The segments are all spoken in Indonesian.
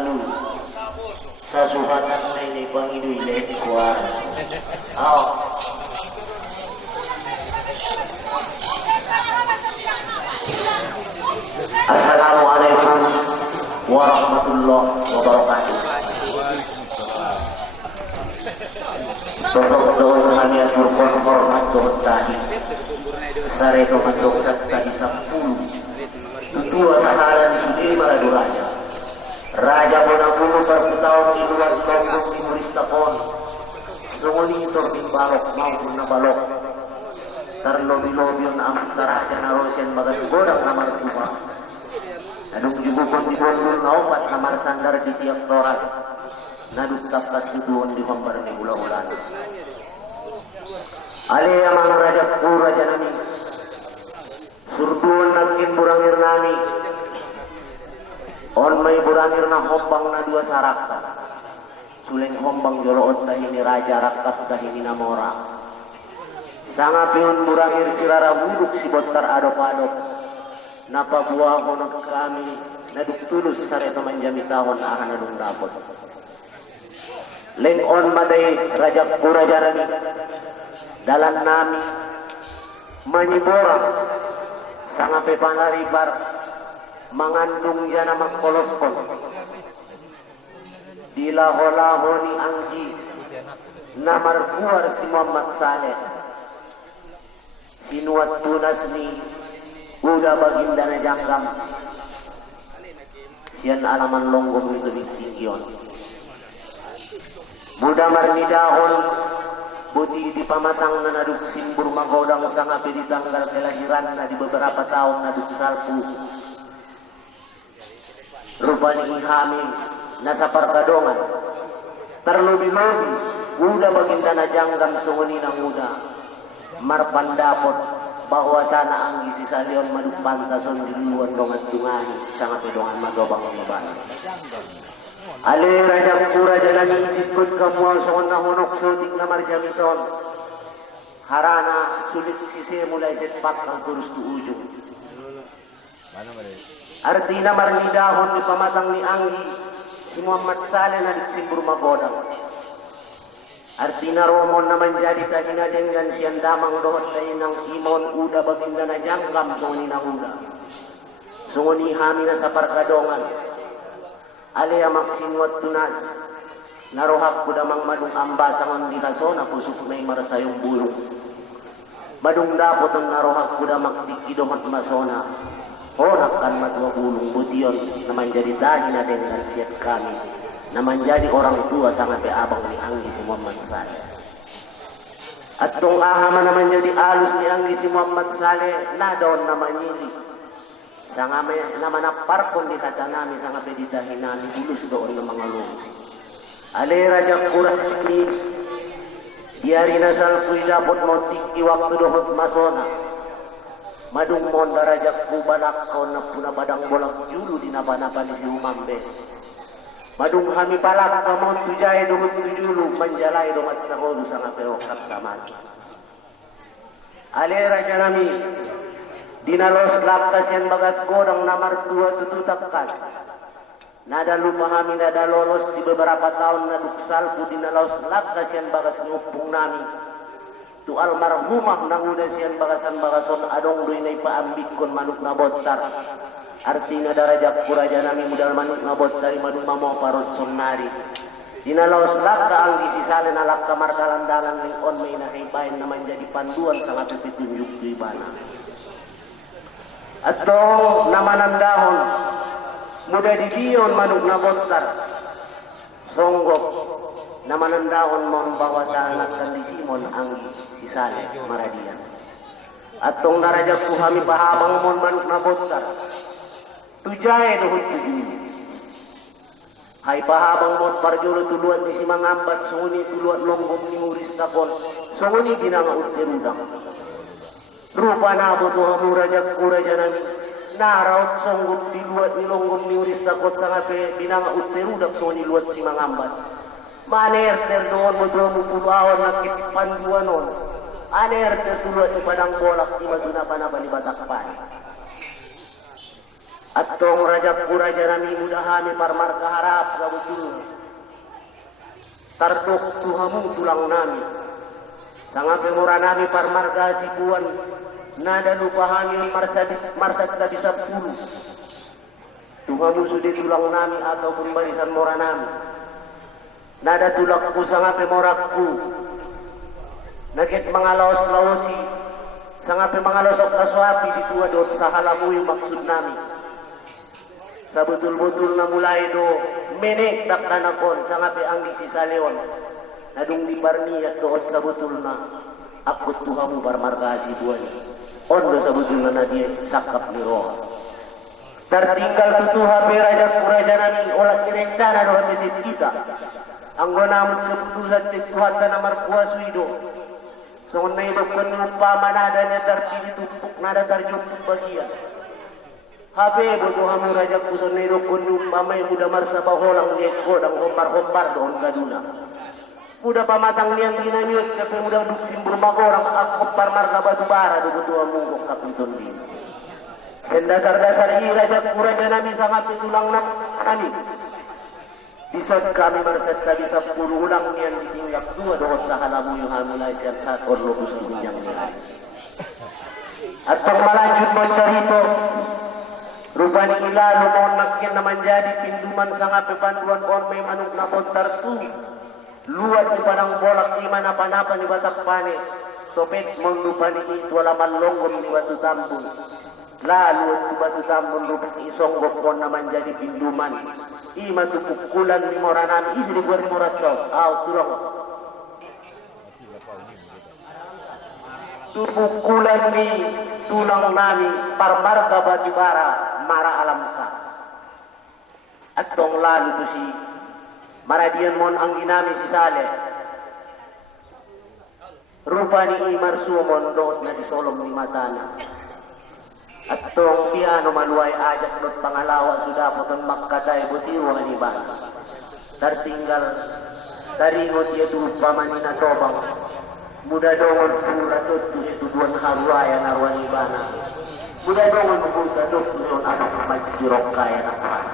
selalu sa suhatan na ini pangidoy lehit kuwaras. Assalamualaikum warahmatullahi wabarakatuh. Totoo doon kami at turkon hormat doon tahi. Sarito mandok sa tadi 10. Tutua sa halan sudi marado raja. Raja mo na puno perputaon di luar lombok di Muristakon. Sumonitor di balok maupun na balok. Terlobi-lobi na ang taraja na rosen bagas godang na martupa. Anong jubukon di bondol na opat na marsandar di tiang toras. Naduktak kas duduon di pambar ni ulang-ulan. Ali amang raja pura janami. Surduon nagkin burangir nami. On may burangir na hombang na dua sarakta. Suleng hombang joloot tahini raja rakat tahini namora. Sanga pion burangir sirara wuduk si botar adop-adop. Napabuah honok kami naduktulus sareta manjami tahun akan nadung dapot. Leng on maday raja pura janami. Dalan nami menyibora sanga pepanaribar mengandung jana makoloskon dilaho-laho ni anggi namar kuar si Muhammad Saleh sinuat tunas ni udah baginda na jangkam sian alaman longgong itu ditinggion muda marnidahon buti di pamatang na naduk simbur magodang sangapi di tanggal kelahiran na di beberapa tahun naduk salpu rupani ihamin nasa perkadongan terlobi-lobi udah baginda na janggam sunguni na muda marpandapot bahwa sana anggi si salion maduk pantason di luar dongan tungani sangapi dongan magobang maban. Ali raja pura jalan ikut kamu songon na honok sotik na marjamiton. Harana sulit sisi mulai setpak ang turus tu ujung. Artina marnidahon di pamatang ni Anggi si Muhammad Saleh na diksimbur magodang. Artina romon na menjadi tahina dengan sian damang dohot tayo ng imon uda baginda na jangkam sunguni na uda. Sunguni hami na sa parkadongan. Alea maksinwat tunas narohak ko damang madung ambasangan di kasona pusuk may marasayong bulong madung dapot ang narohak ko damang tikidomat masona horak kan matwa bulong bution na menjadi dahil na dengan siat kami na menjadi orang tua sangat abang ni Anggi si Muhammad Saleh at tong ahama na menjadi alus ni Anggi si Muhammad Saleh na daon na manyili sanga naman parpon di kata nami sanga peditahin nami bulus doon ng mga lumi. Ali raja kurat ni diari nasal kuy dapot mo tiki waktu dohot masona. Madung mon raja kubalak ko na puna badang bolak julu di napa-napa ni si umambe. Madung kami palak ka mo tujay dohot tujulu manjalay domat sa kodo sanga peokap saman. Ali raja nami dinalos lakas yan bagas godang namar tua tututakas. Nada lumahami nada lolos di beberapa tahun naduk salpu dinalos lakas yan bagas ngupung nami. Tu almarhumah nanguda siyan bagasan bagason adong doy na ipaambik kon manuk na botar. Artinya darajak kuraja nami mudal manuk na botar madung mamo parot somnari. Dinalos laka ang gisisali na laka mardalan-dalan ning on may nahibayin na menjadi panduan sa pitunjuk di ibana. Atau namanandahon muda dibiyon manug na botar songgok namanandahon membawa sa anak kan di Simon Anggi si Saleh maradian atong narajak kuhami pahabang mon manug na botar tujay dohut tujuh hay pahabang mon parjolo tuluan di simangambat sunguni tuluan longgom ni Muristakon sunguni binanga utterudang rupa na mo to hamu raja kuraja nami naraot songgut di luat ni longgom ni Muristakon sa ngape binanga utterudak sunguni luat si mangambat maner ter doon mo doon mo pubawan nakit panduan non aner ter tuluat ni padang bolak di maduna pa na balibatak pa At tong rajak raja nami mudahami parmar kaharap kabutul. Tartok tuhamu tulang nami. Sangat pemurah nami parmarga sipuan. Nada lupahami marsad tak bisa puluh. Tuhamu sudah tulang nami ataupun barisan mora nami. Nada tulakku sangat pemorakku. Nagit mangalaos-laosi. Sangat pemangalosok kaswapi di tua dot sahalamu yung maksud nami. Sa betul-betul na mulai do menek dakdanakon sangat pe anggi si saleon. Nadung di barniat doot sa betul na akut tuhamu parmarkasi buani. Ondo sa betul na dia sakap ni roh. Tertinggal tutuha pe raja nami olah kirencana doon mesit kita. Ang namun keputusan cekuhatan na markuas wido. So na ibukon yung pamanada niya terpilih tumpuk nada terjumpuk bagian. Habe bodoh hamu raja kuson na ibukon yung pamay muda marsa baholang neko dang hompar-hompar doon kaduna. Muda pamatang niyang ginanyot kasi muda duksin bermagorang akhompar marsa batubara do bodoh hamu kok kapiton din. Dan dasar-dasar i raja nami sangat pitulang nami. Bisa kami marsat tadi 10 ulang niyan tingyak 2 doon sa halamu yung hamulay siya sa orlobus ninyang nilay. At pag malanjut mo carito, rupani ilalo mo nakyan naman jadi pinduman sa nga pepanduan on may manok na kontar tu. Luwad di panang bolak iman na panapan ni batak pane. Topet mong rupani ito wala manlonggom ni batu tambun. Lalu at batu tambun rupani isonggok on naman jadi pinduman. Ima tu pukulan ni mora nami isi di buat morat kau turang tu pukulan ni tulang nami parmarga batubara mara alam sa at tong lalu tu si maradian mon ang ginami si sale rupa ni imar sumon doot na disolong ni matana. At tong piano maluay ajak dot pangalawa sudah potong makkatay butiwa ni ba. Tertinggal taringot dia tu pamanina tobang. Muda dongon pura tu itu duan haruaya narwan ibana. Muda dongon pura dot yon anak majirok kaya napan.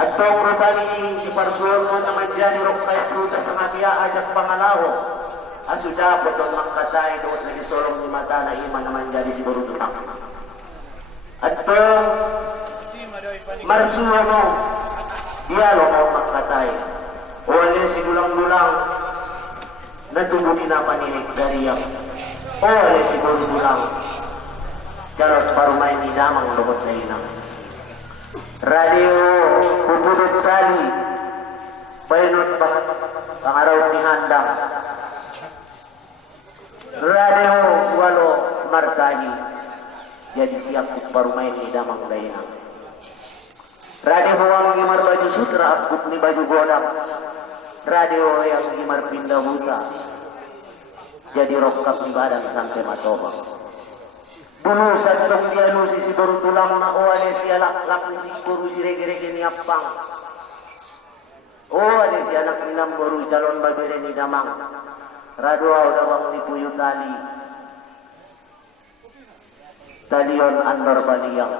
At tong rotani di parsuon mo naman jadi rok kaya pruta sa ngabia ajak pangalawa. Asudah potong makkatay dot na disolong ni matana iman naman jadi si barutunak. Atau marsuwa mo dia lo mau makatay oleh si dulang-dulang natumunin na paninig dari yang oleh si dulang jarot parumay ni damang lobot na inang radio pupulot kali bayanot banget pangaraw ni handang radio walo martani jadi siap parumay ni damang dainang. Radio huwang ngimar baju sutra akut ni baju godang. Radio yang ngimar pindah buta. Jadi rokap ni badan sampai matobang. Bulusan dong dia nusi si baru tulang na oale si alak-lak ni si buru si rege-rege ni apang. Oale si anak ni baru calon babere ni damang. Radio dawang ni puyo tali. Talion andor baliyang.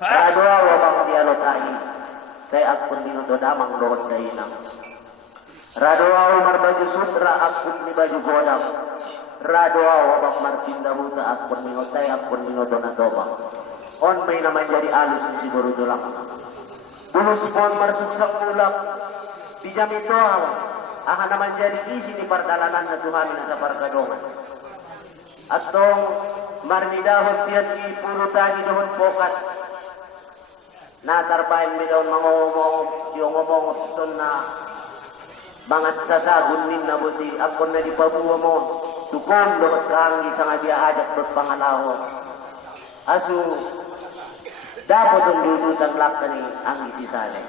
Radwa wabang dialog tahi. Kay akun minuto damang doon dainang. Radwa umar baju sutra akun ni baju godang. Radwa wabang marpinda buta akun minuto tay akun minuto na dobang. On may naman jadi alus ni siguro tulang. Bulus pon marsuksak mulak. Dijam ito aha naman jadi isi ni pardalanan na Tuhan na sa parkadongan. At tong marnidahon siya ti puro tagi doon pokat. Natarpain mi daw yung ngomong son na mangat sasagun min na buti ako na di pabuwa mo tukon doon kaanggi sa nga dia ajak doon pangalaho. Aso dapat ang dudutan lakta ni anggi si Sale.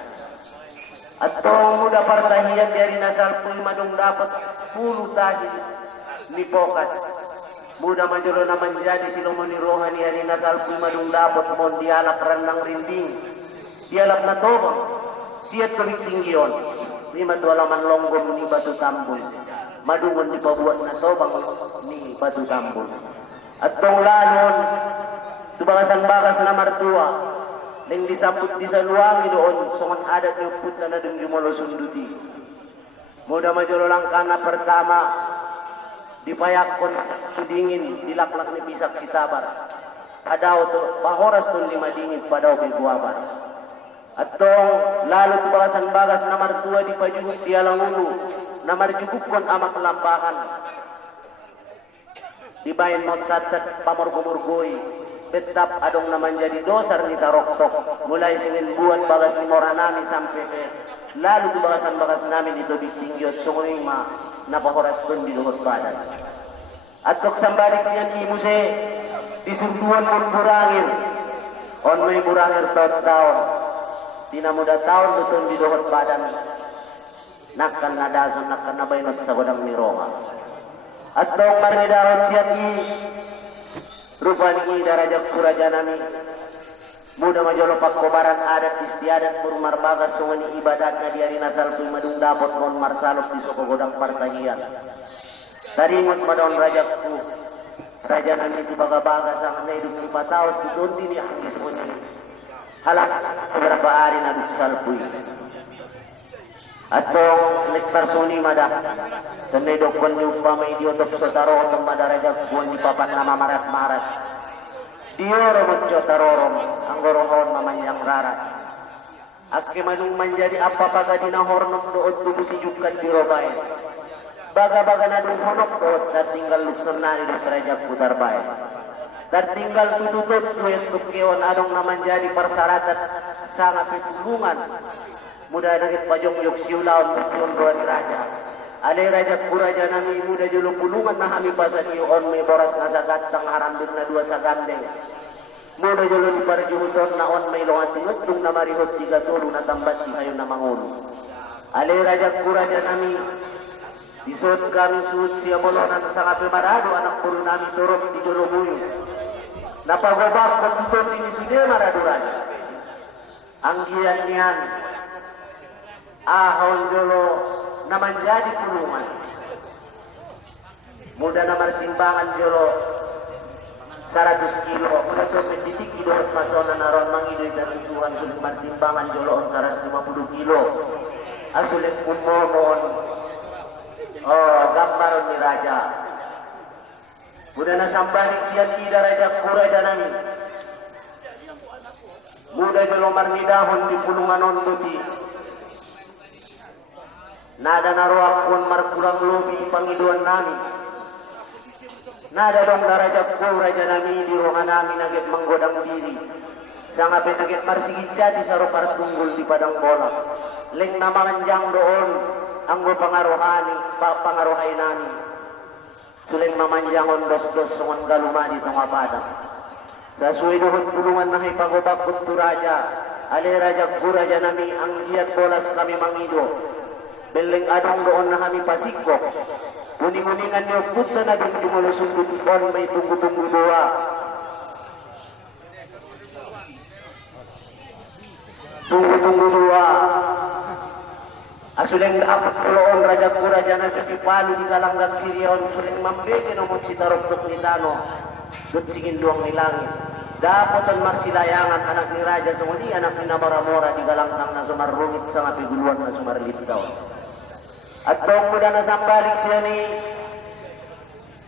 At tong muda partahiyan dari nasal puy madong dapat pulo tagi ni pokat. Muda majolo naman jadi silong ni rohani ani nasal pun madung dapat mon dialap randang rinding dialap na tobang siat kami tinggion ni madwalaman longgom ni batu tambul madungon ni pabuat na tobang ni batu tambul at tong lalon tubagasan bagas na martua Neng disambut di saluangi doon, songon adat nyuput na nadung jumolo sunduti. Muda majolo langkana pertama, dipayakon dingin, dilaklak ni pisak si tabar. Padaw to, pahoras to 5 dingin, padaw beguabar. At tong, lalo to bagasan bagas na martua di pajuguk di alangulu, na marjuguk kon amak lampakan. Dibayin mo satat pamorgumurgoy, betap adong naman jadi dosar ni taroktok, mulai singin buat bagas ni moranami sampai lalu tu bagasan bagas namin ito bitingyot sungoy ma napahoras dun di luhot badan. At tok sambalik siyan imuse, disunduan mon burangir, on may burangir taon, tinamuda taon tutun di luhot badan, nakkan nadason, nakkan nabaynot sa godang ni Roma. At tong maridahon siyan rupani darajat kurajanami, muda majolo pakkobaran adat istiadat purmar bagas sungani ibadat na diari nasal puy madung dapot mon marsalok di soko godang partahian. Taringot madon rajakku, rajanami ti baga-bagas ang naiduk ni patawat tudon din ihangis mo ni halak beberapa hari na duksal puy. Atong nektarsoni mada dan naidok kon ni upama idiotok sotaro otong madarajak buwan ni papan nama marat-marat. Dioro mojo tarorom ang gorohon mamanyang rarat. Aski manung menjadi apa paga dinahornok doot tumusijukan di robain. Baga-baga na dung honok doot tertinggal luksernari do terajak putar bain. Tertinggal tututut tuyet tukion adong na menjadi persyaratan sangat pitulungan. Muda nagit pajong-yok siulaon mutyon doa ni raja. Ale raja kuraja nami muda jolo pulungan na hami pasan on may boras na sagat tang harambing na 2 sa gandeng. Muda jolo di parjuhuton na on may longan tinutong na marihot 3 tulo na tambat di hayo na mangulo. Ale raja kuraja nami disot kami suut siya bolonan sa kape marado anak puro nami turok di jolo muyo. Napagobak pagtuton ini sudah marado raja. Ang giyan niyan ahon jolo na menjadi pulungan. Muda na martimbangan jolo 100 kilo. Muda to pendidik idot masona naron mangidoy dan Tuhan sulit martimbangan jolo on 150 kilo. Asulit kumonon gambaron ni raja. Muda na sambalik siya ida raja kuraja nami. Muda jolo marmidahon di pulungan on duti. Nada naruak pun markurang lobi pangiduan nami. Nada dong darajat ko raja nami di ruangan nami nagit menggodang diri. Sangat nagit marsigit jadi sarupar tunggul di padang bola. Leng nama menjang doon anggo pangaruhay nami. Suleng mamanjangon dos-dos sungon galuma di tengah padang. Sa suwi doon pulungan na hipagobak kuntu raja. Ale raja ko raja nami ang giat bolas kami mangido. Beleng adong doon na kami pasikko. Muning-muningan niyo puta na din jumulusundot on may tunggu-tunggu doa. Tunggu-tunggu doa. Asuleng dapat puloon raja ko raja na pipalu di kalanggag Sirion. Suleng mambege nomot si taroktok ni Tano. Dut singin duang ni langit. Dapat ang magsilayangan anak ni raja sumuli anak ni Namora-mora di galangkang na sumarrungit sa ngapiguluan na sumarlit daw. At tong muda na sambalik siya ni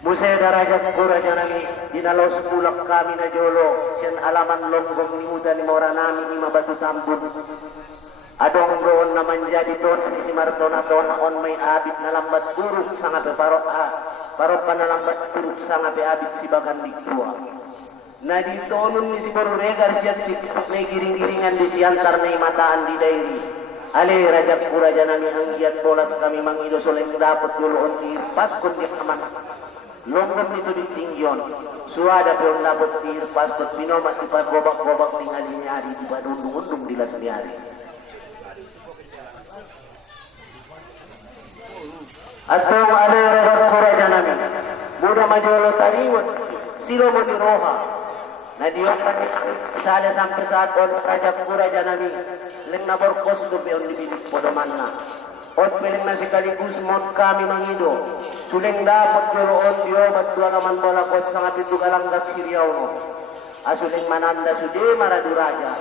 Museo darajat ko raja nami dinalos pulak kami na jolo siyan alaman longgong ni muda ni mora nami ni mabatu tambun. Adong doon naman jadi ton ni si Marto na ton on may abit na lambat turuk sa ngapi parok pa na lambat turuk sa ngapi abit si bagan diktua. Na dito nun ni si Boruregar siya si may giring-giringan di siyantar na imataan di dairi. Ale raja kuraja nami ang giat bolas kami mangido soleng dapat duluon tirpas kun di aman. Longgom nito di tingyon. Suada peon dapat tirpas kun pinomat di pagobak-gobak tingali ni hari di padundung-undung di las ni hari. Atong ale raja kuraja nami muda majolo taringot silo mo di roha. Na diyokan isala sampai saat on raja kuraja nami leng nabor kosto peon di bilik podoman na. Ot peleng na sekaligus mod kami mangido. Suleng dapat jolo on diyo batua naman bola kot sangat itu kalanggak Siriau no. Asuleng mananda sude maradu raja.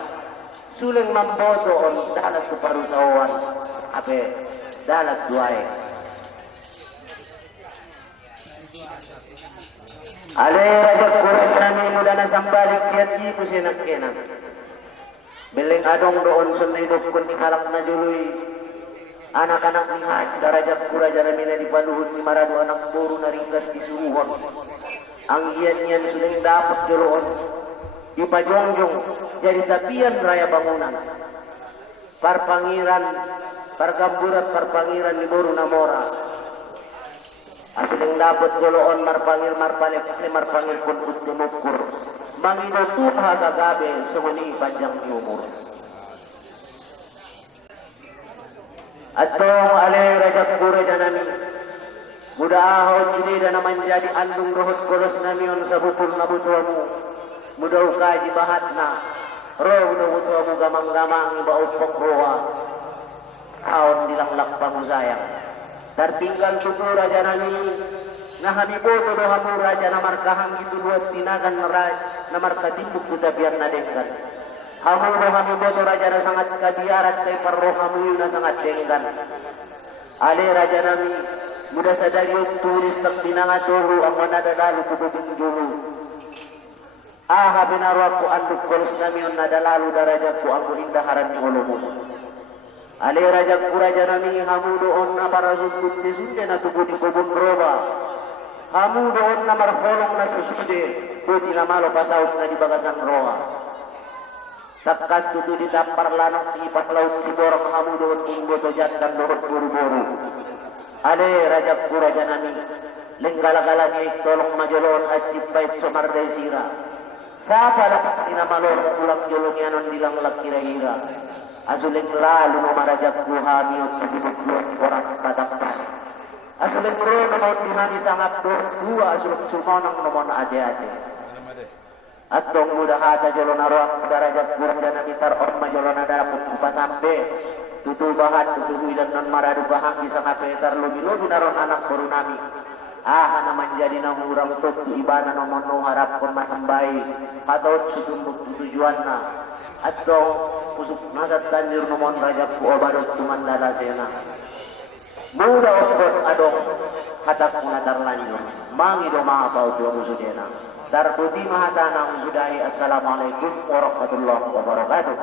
suling mamboto on dalat tu parusawan ape dalat duae ale raja kuras nami muda na sambalik kiat ibu sinak kenan beleng adong doon sunay dokon ni kalak na juluy anak-anak ni haj darajat kuraja nami na di paluhut ni marado anak buru na ringkas di suruhon ang iyan suling dapat juluon di pajongjong jadi tapian raya bangunan parpangiran pargamburat parpangiran ni buru na mora asiling dapat juluon marpangir marpangir pun utumukur mangino tuha kagabe sumuni panjang ni umur atong ale rajak kuraja nami muda ahod ini dan menjadi andung rohot kolos nami on sabupul nabutuamu muda ukaji bahatna roh nabutuamu gamang-gamang iba upok roha kaon dilanglak pangusayang tertinggal tutu raja nami ngahami boto doha mu raja namar kahang itu buat tinagan namar katimbuk kita biar nadengkan hamu rohami boto raja na sangat kabiarat kay parrohamu na sangat dengkan ale raja nami muda sadari tulis tak pinangaturu ang manadalalu kububing dulu aha binarwaku anduk kolos nami on nadalalu darajaku ang indaharan ni ulumu ale raja nami hamu doon na para sundut ni sunde na tubuh di kubun roba hamu doon na marholong na susude buti na malo pasaut na di bagasan roha takas tutu di tapar lanok ipat laut si borong hamu doon ingboto jatkan doon buru-buru ale raja nami lenggala-gala niya tolong majolon at cipait sumarday sira sapa lapat inamalor ulak jolong yanon dilang lakira-hira asuling lalu mamarajak kuhami at subisukluan korak patakpan asuling ro naman dimani sangat dua asuluk sumonang naman ade-ade atong muda hata jolon arwak darajat kurang dana mitar orma jolon adara pasambe tutu bahat tutu wilan non maradu bahang kisah kapetar lobi-lobi naron anak baru nami na menjadi nahurang tuk tu ibana nomon no harap kon mahambai patot situmbuk tujuan na atong pusuk nasat tanjur nomon rajab ku obadot tumandala sena muda okbot adong hatak munatar lanjur mangi do maapau tuwa musudena darbuti mahatana usudai assalamualaikum warahmatullahi wabarakatuh